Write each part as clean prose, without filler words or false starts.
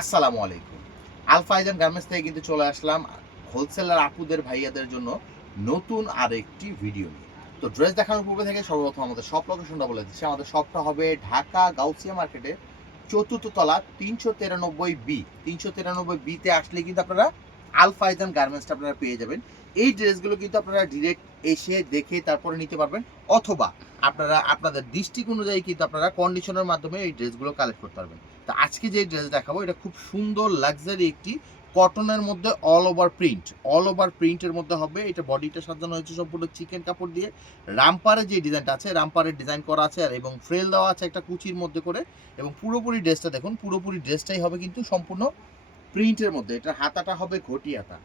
আসসালামু আলাইকুম। আল ফাইজান গার্মেন্টস থেকে কিন্তু চলে আসলাম হোলসেলার আপুদের ভাইয়াদের জন্য নতুন আরেকটি ভিডিও নিয়ে। তো ড্রেস দেখানোর পূর্বে থেকে সর্বপ্রথম আমাদের শপ লোকেশনটা বলে দিচ্ছি। আমাদের শপটা হবে ঢাকা গাউসিয়া মার্কেটে ৪র্থ তলা ৩৯৩ বি। ৩৯৩ বিতে আসলে কিন্তু আপনারা আল ফাইজান গার্মেন্টসটা আপনারা পেয়ে যাবেন। এই ড্রেসগুলো কিন্তু আপনারা ডিরেক্ট এসে দেখে তারপরে নিতে পারবেন, অথবা আপনারা আপনাদের ডিস্ট্রিক্ট অনুযায়ী কিন্তু আপনারা কন্ডিশনের মাধ্যমে এই ড্রেসগুলো কালেক্ট করতে পারবেন। তো আজকে যে ড্রেস দেখাবো এটা খুব সুন্দর লাক্সারি একটি কটনের মধ্যে অল ওভার প্রিন্টের মধ্যে হবে। এটা বডিটা সাজানো হয়েছে সম্পূর্ণ চিকেন কাপড় দিয়ে। রামপারের যে ডিজাইনটা আছে, রামপারের ডিজাইন করা আছে আর এবং ফ্রেল দেওয়া আছে একটা কুচির মধ্যে করে। এবং পুরোপুরি ড্রেসটা দেখুন, পুরোপুরি ড্রেসটাই হবে কিন্তু সম্পূর্ণ প্রিন্টের মধ্যে। এটার হাতাটা হবে ঘটি হাতা,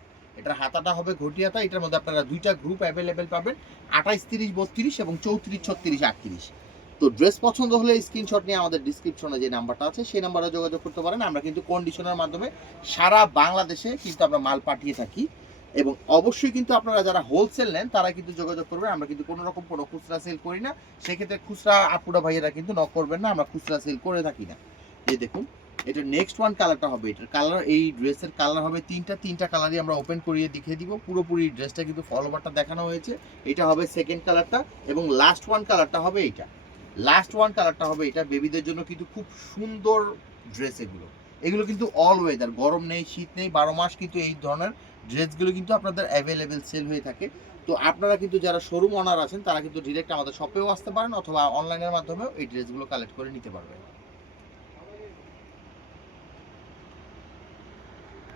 এটার মধ্যে আপনারা দুইটা গ্রুপ অ্যাভেলেবেল পাবেন, 28, 30, 32 এবং 34, 36, 38। তো ড্রেস পছন্দ হলে স্ক্রিনশট নিয়ে আমাদের ডিসক্রিপশনে যে নাম্বারটা আছে সেই নাম্বারে যোগাযোগ করতে পারেন। আমরা কিন্তু কন্ডিশনের মাধ্যমে সারা বাংলাদেশে কিন্তু আমরা মাল পাঠিয়ে থাকি। এবং অবশ্যই কিন্তু আপনারা যারা হোলসেল নেন তারা কিন্তু যোগাযোগ করবেন। আমরা কিন্তু কোনো রকম কোনো খুচরা সেল করি না, সেক্ষেত্রে খুচরা আপুরা ভাইয়েরা কিন্তু নক করবেন না, আমরা খুচরা সেল করে থাকি না। এই দেখুন, এটা নেক্সট ওয়ান কালারটা হবে। এটার কালার, এই ড্রেসের কালার হবে তিনটা কালারই আমরা ওপেন করিয়ে দেখিয়ে দিব। পুরোপুরি ড্রেসটা কিন্তু ফল ওভারটা দেখানো হয়েছে। এটা হবে সেকেন্ড কালারটা এবং লাস্ট ওয়ান কালারটা হবে এটা বেবিদের জন্য কিন্তু খুব সুন্দর ড্রেস। এগুলো কিন্তু অল ওয়েদার, গরম নেই শীত নেই, 12 মাস কিন্তু এই ধরনের ড্রেসগুলো কিন্তু আপনাদের অ্যাভেলেবেল সেল হয়ে থাকে। তো আপনারা কিন্তু যারা শোরুম ওনার আছেন তারা কিন্তু ডিরেক্ট আমাদের শপেও আসতে পারেন, অথবা অনলাইনের মাধ্যমেও এই ড্রেসগুলো কালেক্ট করে নিতে পারবেন।